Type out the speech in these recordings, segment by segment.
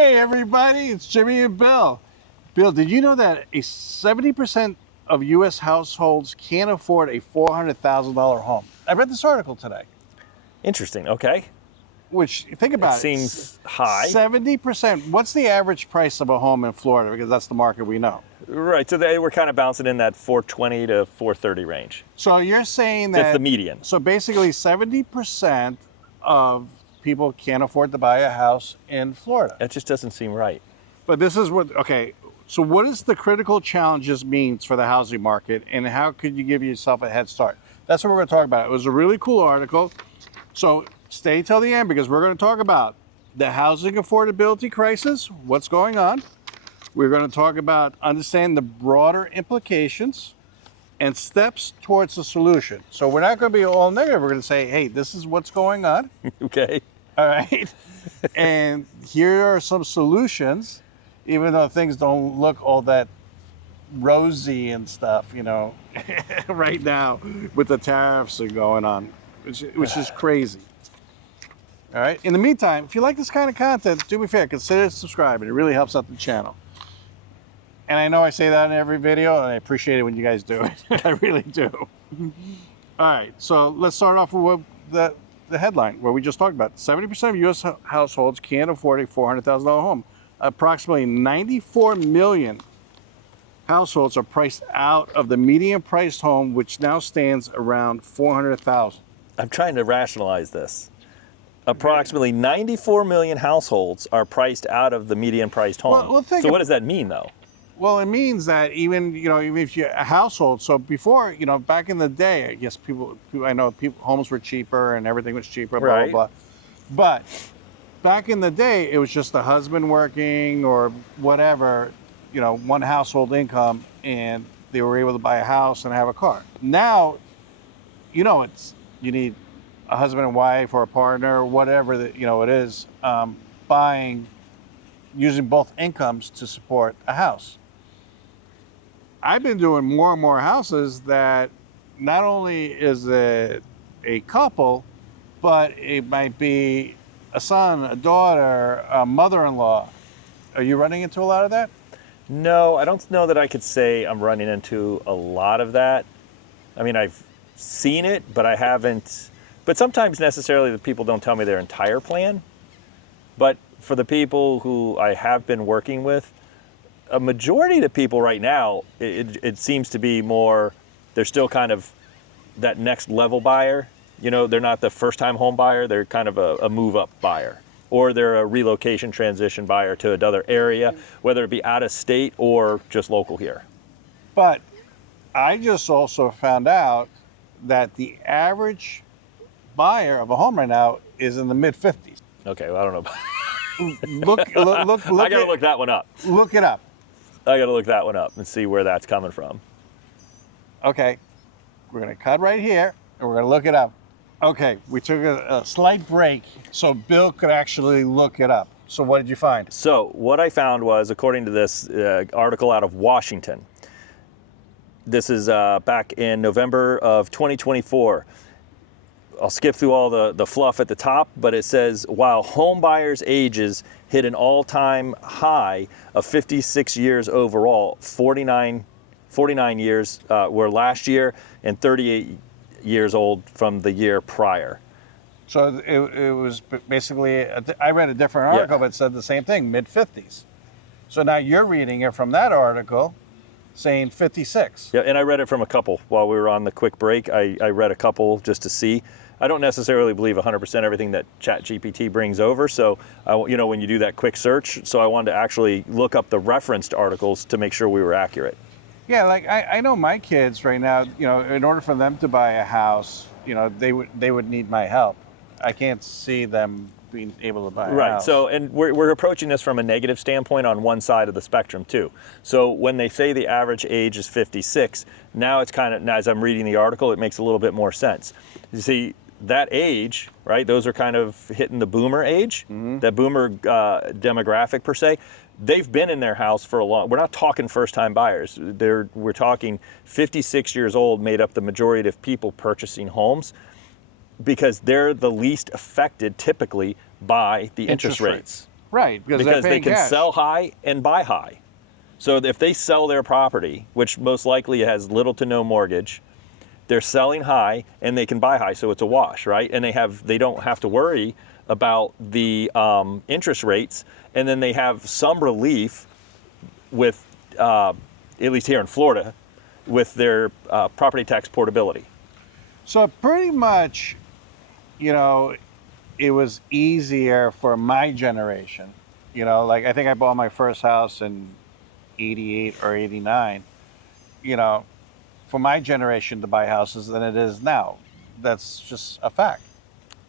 Hey everybody, it's Jimmy and Bill. Bill, did you know that 70% of U.S. households can't afford a $400,000 home? I read this article today. Interesting, okay. Which, think about it. Seems high. 70%. What's the average price of a home in Florida? Because that's the market we know. Right, so they were kind of bouncing in that 420 to 430 range. So you're saying that... That's the median. So basically 70% of people can't afford to buy a house in Florida. That just doesn't seem right. But this is what, okay, so what does the critical challenges means for the housing market, and how could you give yourself a head start? That's what we're going to talk about. It was a really cool article. So stay till the end, because we're going to talk about the housing affordability crisis, what's going on. We're going to talk about understanding the broader implications and steps towards the solution. So we're not going to be all negative. We're going to say, hey, this is what's going on. Okay. All right. And here are some solutions, even though things don't look all that rosy and stuff, you know, right now with the tariffs that are going on, which is crazy. All right. In the meantime, if you like this kind of content, do me a favor, consider subscribing. It really helps out the channel. And I know I say that in every video, and I appreciate it when you guys do it. I really do. All right, so let's start off with the headline, where we just talked about 70% of U.S. households can't afford a $400,000 home. Approximately 94 million households are priced out of the median priced home, which now stands around $400,000. I'm trying to rationalize this. Approximately 94 million households are priced out of the median priced home. Well, so what does that mean, though? Well, it means that even if you're a household, so before, back in the day, I guess homes were cheaper and everything was cheaper, blah, right. blah, blah. But back in the day, it was just the husband working or whatever, one household income, and they were able to buy a house and have a car. Now, you need a husband and wife or a partner or whatever that, it is, using both incomes to support a house. I've been doing more and more houses that not only is it a couple, but it might be a son, a daughter, a mother-in-law. Are you running into a lot of that? No, I don't know that I could say I'm running into a lot of that. I mean, I've seen it, but I haven't. But sometimes necessarily the people don't tell me their entire plan. But for the people who I have been working with, a majority of the people right now, it seems to be more, they're still kind of that next level buyer. They're not the first time home buyer, they're kind of a move up buyer. Or they're a relocation transition buyer to another area, whether it be out of state or just local here. But I just also found out that the average buyer of a home right now is in the mid-50s. Okay, well, I don't know. Look, I gotta look that one up. Look it up. I gotta look that one up and see where that's coming from. Okay, we're gonna cut right here and we're gonna look it up. Okay, we took a slight break so Bill could actually look it up. So what did you find? So what I found was, according to this article out of Washington, this is back in November of 2024. I'll skip through all the fluff at the top, but it says, while home buyers' ages hit an all-time high of 56 years overall, 49 years were last year and 38 years old from the year prior. So it was basically, I read a different article, but it said the same thing, mid-50s. So now you're reading it from that article saying 56. Yeah, and I read it from a couple while we were on the quick break. I read a couple just to see. I don't necessarily believe 100% everything that ChatGPT brings over. So, when you do that quick search, so I wanted to actually look up the referenced articles to make sure we were accurate. Yeah, like I know my kids right now, in order for them to buy a house, they would need my help. I can't see them being able to buy a house. Right, so, and we're approaching this from a negative standpoint on one side of the spectrum too. So when they say the average age is 56, now it's kind of, as I'm reading the article, it makes a little bit more sense. You see, that age, right, those are kind of hitting the boomer age, that boomer demographic per se. They've been in their house for a long, we're not talking first time buyers. We're talking 56 years old made up the majority of people purchasing homes, because they're the least affected typically by the interest rates. Right, because they're because they paying can cash. sell high and buy high. So if they sell their property, which most likely has little to no mortgage, they're selling high and they can buy high, so it's a wash, right? And they don't have to worry about the interest rates, and then they have some relief with, at least here in Florida, with their property tax portability. So pretty much, you know, it was easier for my generation. You know, like I think I bought my first house in 88 or 89. You know, for my generation to buy houses than it is now. That's just a fact.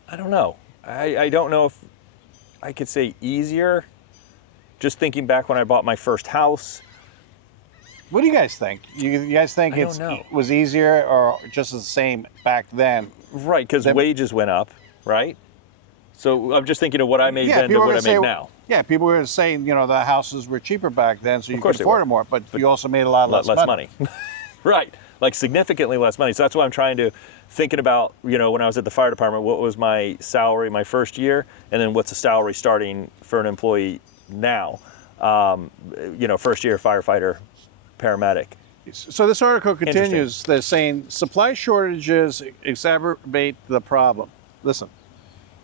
I don't know. I don't know if I could say easier. Just thinking back when I bought my first house. What do you guys think? You guys think I don't know. it was easier or just the same back then? Right, because wages went up, right? So I'm just thinking of what I made then to what I make now. Yeah, people were saying, you know, the houses were cheaper back then, so you could they afford were. them more, but you also made a lot less money. Right, like significantly less money. So that's why I'm thinking about, you know, when I was at the fire department, what was my salary my first year, and then what's the salary starting for an employee now? You know, first year firefighter, paramedic. So this article continues. They're saying supply shortages exacerbate the problem. Listen,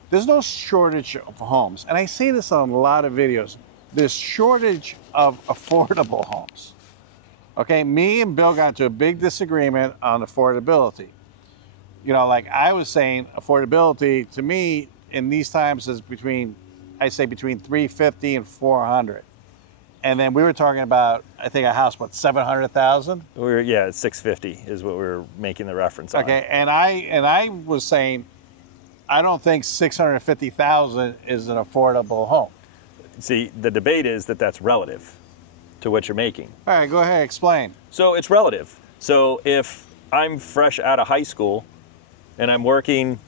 there's no shortage of homes, and I see this on a lot of videos. There's shortage of affordable homes. Okay, me and Bill got into a big disagreement on affordability. You know, like I was saying, affordability to me in these times is between 350 and 400. And then we were talking about, I think a house, what, 700,000? It's 650 is what we were making the reference on. Okay, and I was saying, I don't think 650,000 is an affordable home. See, the debate is that that's relative to what you're making. All right, go ahead, explain. So it's relative. So if I'm fresh out of high school and I'm working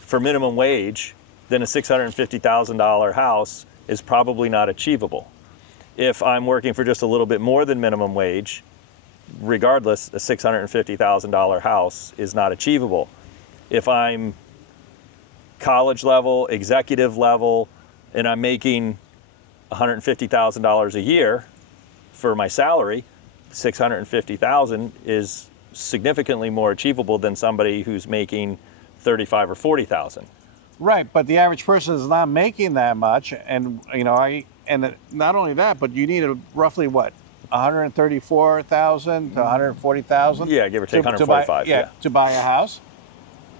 for minimum wage, then a $650,000 house is probably not achievable. If I'm working for just a little bit more than minimum wage, regardless, a $650,000 house is not achievable. If I'm college level, executive level, and I'm making $150,000 a year for my salary, $650,000 is significantly more achievable than somebody who's making $35,000 or $40,000. Right, but the average person is not making that much, and you know, and not only that, but you need roughly what, 134,000 to 140,000? Yeah, give or take 145. To buy a house.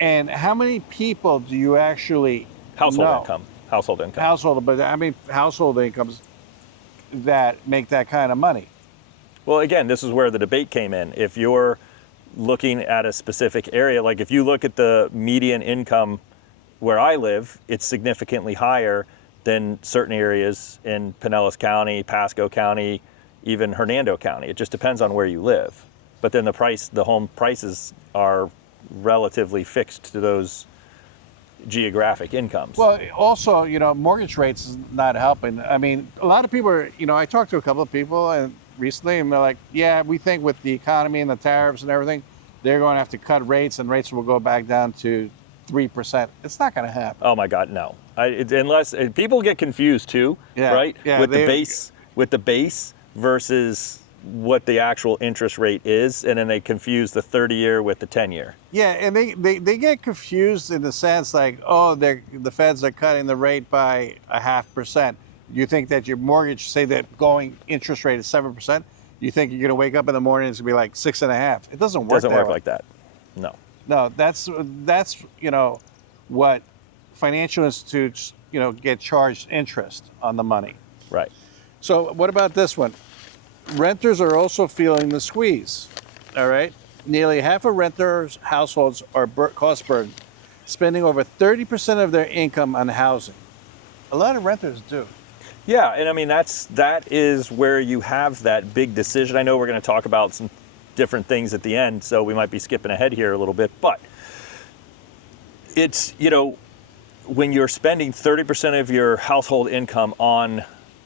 And how many people do you actually household know? income? Household income. But I mean household incomes that make that kind of money. Well, again, this is where the debate came in. If you're looking at a specific area, like if you look at the median income where I live, it's significantly higher than certain areas in Pinellas County, Pasco County, even Hernando County. It just depends on where you live. But then the home prices are relatively fixed to those geographic incomes. Well, also, you know, mortgage rates is not helping. I mean, a lot of people are, you know, I talked to a couple of people and recently, and they're like, yeah, we think with the economy and the tariffs and everything, they're going to have to cut rates and rates will go back down to 3%. It's not going to happen. Oh my God, no. Unless people get confused too, right? Yeah, with the base versus what the actual interest rate is, and then they confuse the 30-year with the 10-year. Yeah, and they get confused in the sense like, oh, the feds are cutting the rate by 0.5%. You think that your mortgage, say that going interest rate is 7%, you think you're going to wake up in the morning and it's going to be like 6.5%. It doesn't work. Doesn't work like that. No. No, that's you know what financial institutes, you know, get charged interest on the money. Right. So what about this one? Renters are also feeling the squeeze. All right. Nearly half of renters' households are cost burdened, spending over 30% of their income on housing. A lot of renters do. Yeah, and I mean that is where you have that big decision. I know we're going to talk about some different things at the end, so we might be skipping ahead here a little bit, but it's, you know, when you're spending 30% of your household income on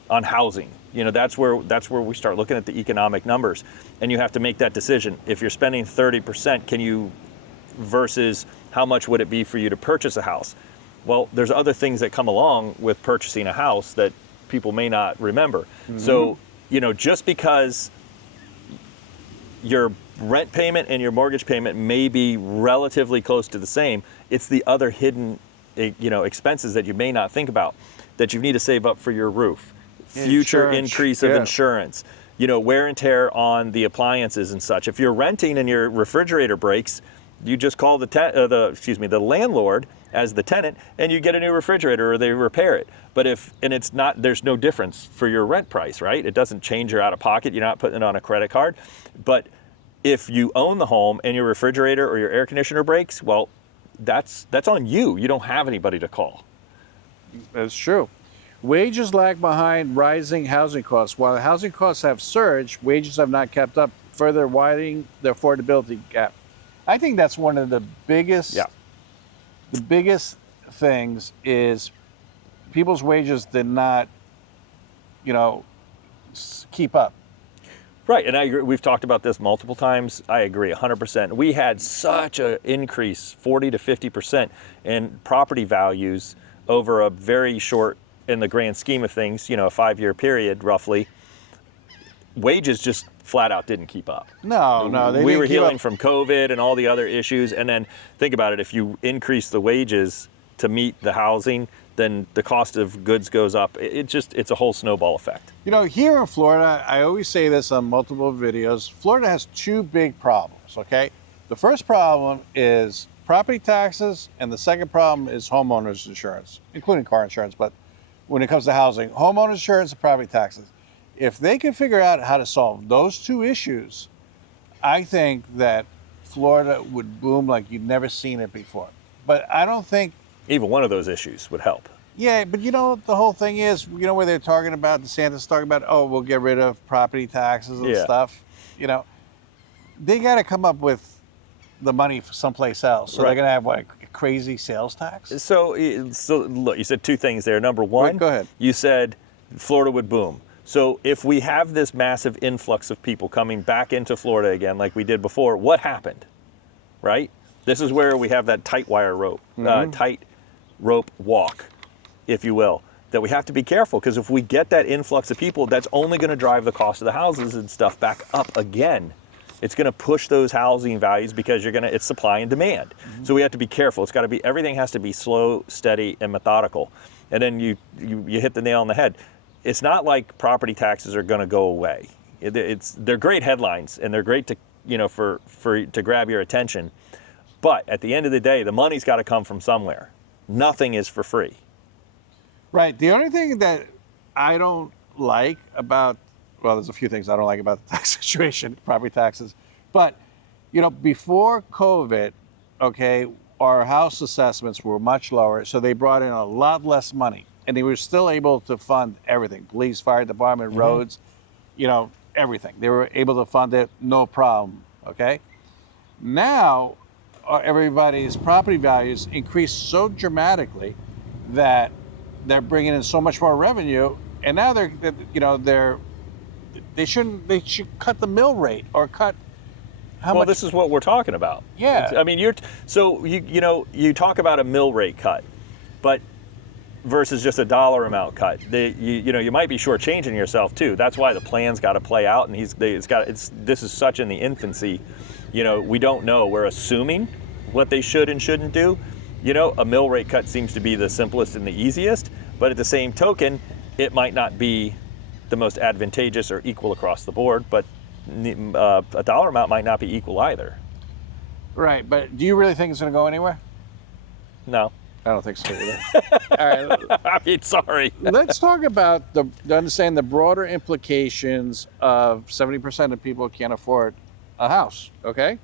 housing, you know, that's where we start looking at the economic numbers, and you have to make that decision. If you're spending 30%, can you, versus how much would it be for you to purchase a house? Well, there's other things that come along with purchasing a house that people may not remember. So, just because your rent payment and your mortgage payment may be relatively close to the same, it's the other hidden, expenses that you may not think about, that you need to save up for your roof, future increase of insurance, wear and tear on the appliances and such. If you're renting and your refrigerator breaks, you just call the landlord as the tenant, and you get a new refrigerator or they repair it. But there's no difference for your rent price, right? It doesn't change your out of pocket. You're not putting it on a credit card. But if you own the home and your refrigerator or your air conditioner breaks, well, that's on you. You don't have anybody to call. That's true. Wages lag behind rising housing costs. While housing costs have surged, wages have not kept up, further widening the affordability gap. I think that's one of the biggest things is people's wages did not, keep up. Right, and I agree. We've talked about this multiple times. I agree 100%. We had such an increase, 40 to 50% in property values over a very short, in the grand scheme of things, a 5-year period roughly. Wages just flat out didn't keep up. No, we were healing from COVID and all the other issues. And then think about it, if you increase the wages to meet the housing, then the cost of goods goes up. It's a whole snowball effect. Here in Florida, I always say this on multiple videos, Florida has two big problems, okay? The first problem is property taxes, and the second problem is homeowners insurance, including car insurance, but when it comes to housing, homeowners insurance and property taxes. If they can figure out how to solve those two issues, I think that Florida would boom like you've never seen it before. But I don't think... Even one of those issues would help. Yeah, but the whole thing is, where they're talking about, DeSantis talking about, we'll get rid of property taxes and stuff. They got to come up with the money someplace else. So they're going to have, a crazy sales tax? So look, you said two things there. Number one, go ahead. You said Florida would boom. So if we have this massive influx of people coming back into Florida again, like we did before, what happened, right? This is where we have that tight rope walk, if you will, that we have to be careful, because if we get that influx of people, that's only going to drive the cost of the houses and stuff back up again. It's going to push those housing values because it's supply and demand. So we have to be careful. Everything has to be slow, steady, and methodical. And then you hit the nail on the head. It's not like property taxes are going to go away. They're great headlines, and they're great to to grab your attention. But at the end of the day, the money's got to come from somewhere. Nothing is for free. Right. The only thing that I don't like about, there's a few things I don't like about the tax situation, property taxes. But, before COVID, our house assessments were much lower, so they brought in a lot less money. And they were still able to fund everything, police, fire department, roads, everything. They were able to fund it, no problem, okay? Now, everybody's property values increased so dramatically that they're bringing in so much more revenue, and now they should cut the mill rate or cut how much. Well, this is what we're talking about. Yeah. I mean, you talk about a mill rate cut, but versus just a dollar amount cut. You might be shortchanging yourself too. That's why the plan's got to play out, and this is such in the infancy. We don't know. We're assuming what they should and shouldn't do. A mill rate cut seems to be the simplest and the easiest, but at the same token, it might not be the most advantageous or equal across the board, but a dollar amount might not be equal either. Right, but do you really think it's going to go anywhere? No. I don't think so either. All right. I mean, sorry. Let's talk about understand the broader implications of 70% of people can't afford a house, okay?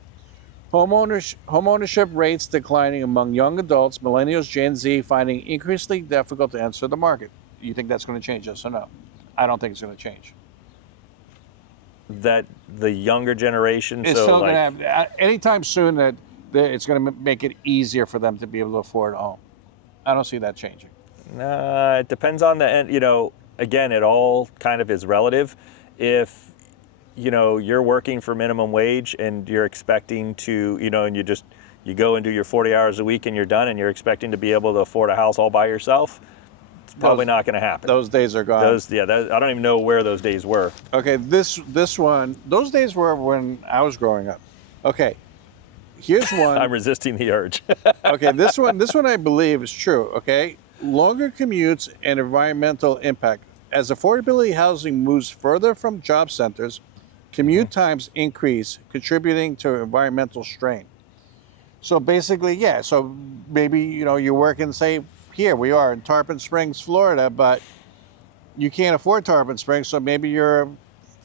Homeownership rates declining among young adults, millennials, Gen Z, finding increasingly difficult to enter the market. You think that's going to change, yes or no? I don't think it's going to change. That the younger generation, it's still going to have, anytime soon that it's going to make it easier for them to be able to afford a home. I don't see that changing. It depends on the end. Again, it all kind of is relative. If you're working for minimum wage and you're expecting to, and you go and do your 40 hours a week and you're done and you're expecting to be able to afford a house all by yourself, It's probably not going to happen. Those days are gone. I don't even know where those days were. Okay, this one, those days were when I was growing up. Okay, here's one. I'm resisting the urge. Okay, this one I believe is true. Okay, longer commutes and environmental impact. As affordability housing moves further from job centers, commute times increase, contributing to environmental strain. So basically, yeah. So maybe you're working, say, here we are in Tarpon Springs, Florida, but you can't afford Tarpon Springs, so maybe you're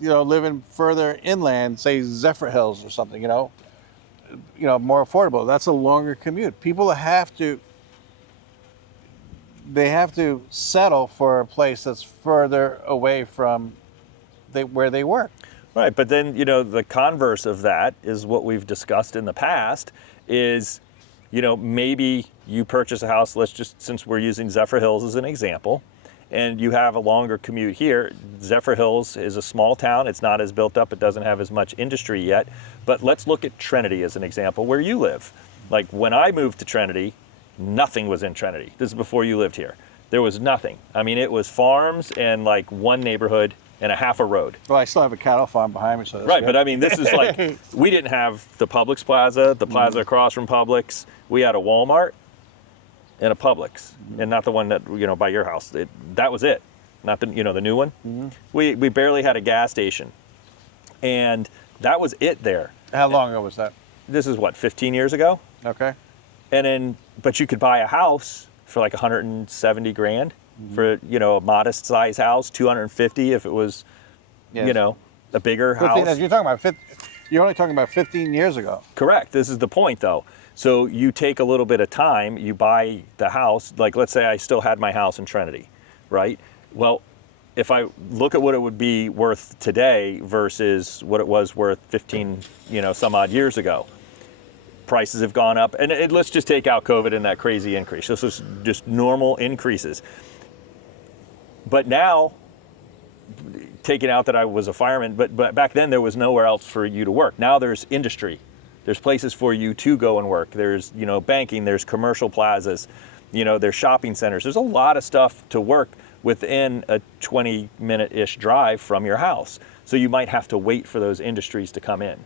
living further inland, say Zephyr Hills or something. More affordable. That's a longer commute. People have to settle for a place that's further away from where they work. Right, but then the converse of that is what we've discussed in the past is, maybe you purchase a house, since we're using Zephyr Hills as an example, and you have a longer commute here. Zephyr Hills is a small town. It's not as built up. It doesn't have as much industry yet. But let's look at Trinity as an example, where you live. Like when I moved to Trinity, nothing was in Trinity. This is before you lived here. There was nothing. I mean, it was farms and like one neighborhood and a half a road. Well, I still have a cattle farm behind me, so that's right. good. But I mean, this is like we didn't have the Publix Plaza, the plaza across from Publix. We had a Walmart and a Publix, and not the one that by your house. That was it. Not the the new one. We barely had a gas station, and that was it there. How long ago was that? This is what, 15 years ago. Okay. And then, but you could buy a house for like 170 grand for a modest size house, 250 if it was, a bigger house. You're only talking about 15 years ago. Correct. This is the point, though. So you take a little bit of time, you buy the house. Like, let's say I still had my house in Trinity, right? Well, if I look at what it would be worth today versus what it was worth 15, some odd years ago, prices have gone up. And let's just take out COVID and that crazy increase. This is just normal increases. But now, taking out that I was a fireman, but back then there was nowhere else for you to work. Now there's industry. There's places for you to go and work. There's, banking, there's commercial plazas, there's shopping centers. There's a lot of stuff to work within a 20-minute-ish drive from your house. So you might have to wait for those industries to come in,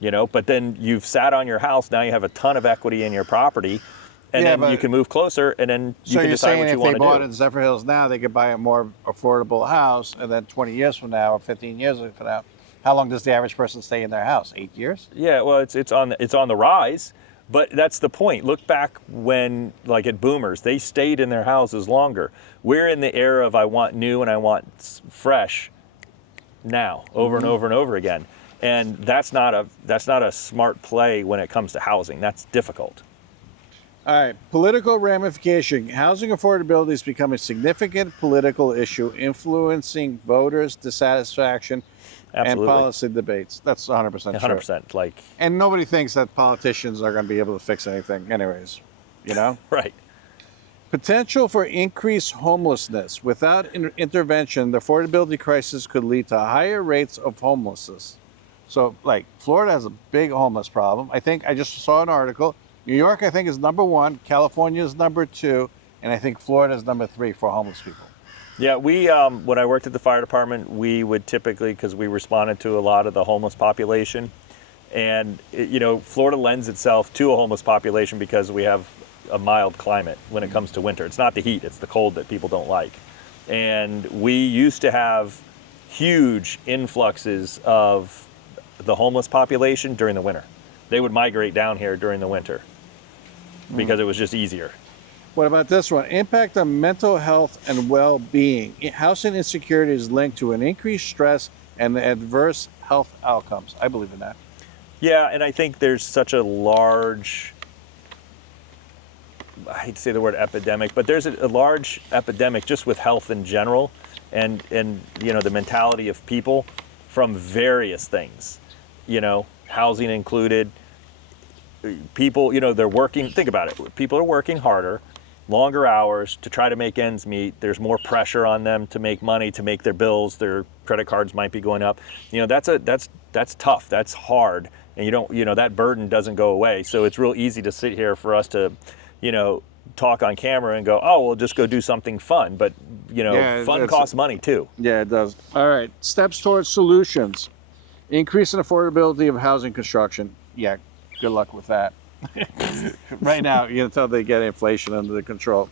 but then you've sat on your house. Now you have a ton of equity in your property. And then you can move closer, and then you can decide what you want to do. So you're saying if they bought in Zephyr Hills now, they could buy a more affordable house, and then 20 years from now or 15 years from now, how long does the average person stay in their house? 8 years? Yeah, well, it's on the rise, but that's the point. Look back when, like at Boomers, they stayed in their houses longer. We're in the era of I want new and I want fresh now, over and over and over again, and that's not a smart play when it comes to housing. That's difficult. All right, political ramification. Housing affordability has become a significant political issue, influencing voters' dissatisfaction and policy debates. That's 100% true. 100%. And nobody thinks that politicians are going to be able to fix anything anyways, Right. Potential for increased homelessness. Without intervention, the affordability crisis could lead to higher rates of homelessness. So, Florida has a big homeless problem. I think I just saw an article. New York, I think, is number 1. California is number 2. And I think Florida is number 3 for homeless people. Yeah, we when I worked at the fire department, we would typically, because we responded to a lot of the homeless population, and Florida lends itself to a homeless population because we have a mild climate when it comes to winter. It's not the heat, it's the cold that people don't like. And we used to have huge influxes of the homeless population during the winter. They would migrate down here during the winter because it was just easier. What about this one? Impact on mental health and well-being. Housing insecurity is linked to an increased stress and adverse health outcomes. I believe in that. Yeah, and I think there's such a large, I hate to say the word epidemic, but there's a large epidemic just with health in general and the mentality of people from various things, housing included. People, they're working, think about it, people are working harder, longer hours to try to make ends meet. There's more pressure on them to make money, to make their bills. Their credit cards might be going up. That's tough. That's hard. And that burden doesn't go away. So it's real easy to sit here for us to, talk on camera and go, oh, we'll just go do something fun. But, fun costs money too. Yeah, it does. All right. Steps towards solutions. Increase in affordability of housing construction. Yeah, good luck with that. Right now, until they get inflation under the control.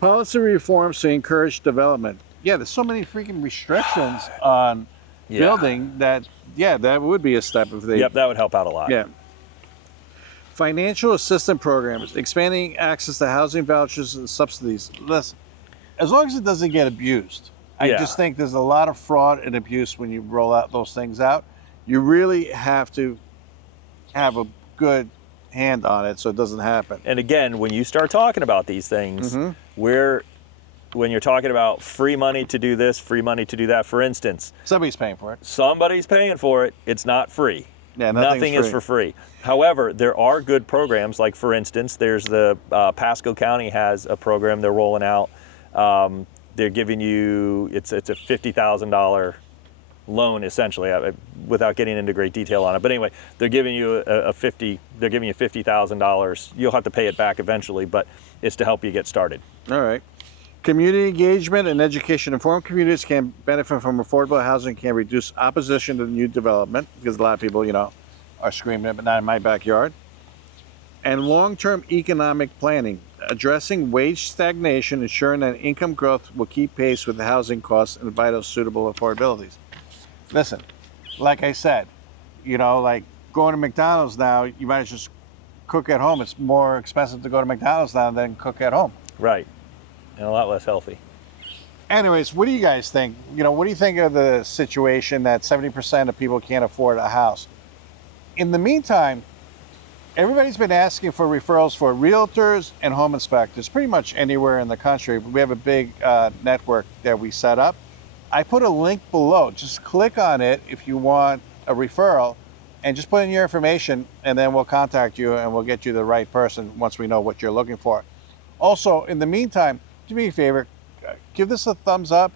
Policy reforms to encourage development. Yeah, there's so many freaking restrictions on building that, that would be a step if they... Yep, that would help out a lot. Yeah. Financial assistance programs, expanding access to housing vouchers and subsidies. Listen, as long as it doesn't get abused. I just think there's a lot of fraud and abuse when you roll out those things out. You really have to have a good hand on it so it doesn't happen. And again, when you start talking about these things, when you're talking about free money to do this, free money to do that, for instance. Somebody's paying for it. Somebody's paying for it. It's not free. Yeah, nothing is for free. However, there are good programs. Like, for instance, there's the Pasco County has a program they're rolling out. They're giving you, it's a $50,000 loan essentially, without getting into great detail on it. But anyway, they're giving you $50,000. You'll have to pay it back eventually, but it's to help you get started. All right. Community engagement and education. Informed communities can benefit from affordable housing, can reduce opposition to new development, because a lot of people, are screaming it, but not in my backyard. And long-term economic planning, addressing wage stagnation, ensuring that income growth will keep pace with the housing costs and vital suitable affordabilities. Listen, like I said, like going to McDonald's now, you might just cook at home. It's more expensive to go to McDonald's now than cook at home. Right. And a lot less healthy. Anyways, what do you guys think? What do you think of the situation that 70% of people can't afford a house? In the meantime, everybody's been asking for referrals for realtors and home inspectors pretty much anywhere in the country. We have a big network that we set up. I put a link below. Just click on it if you want a referral, and just put in your information, and then we'll contact you and we'll get you the right person once we know what you're looking for. Also, in the meantime, do me a favor, give this a thumbs up.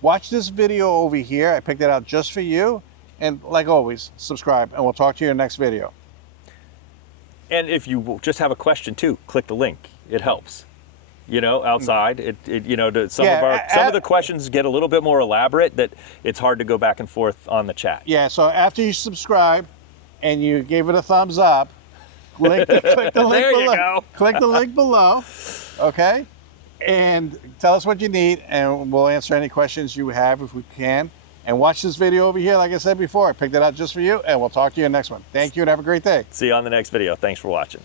Watch this video over here. I picked it out just for you. And like always, subscribe, and we'll talk to you in the next video. And if you just have a question too, click the link. It helps. Outside, some of the questions get a little bit more elaborate that it's hard to go back and forth on the chat. Yeah, so after you subscribe and you gave it a thumbs up, click the link there below. You go. Click the link below, okay? And tell us what you need, and we'll answer any questions you have if we can. And watch this video over here, like I said before. I picked it out just for you, and we'll talk to you in the next one. Thank you, and have a great day. See you on the next video. Thanks for watching.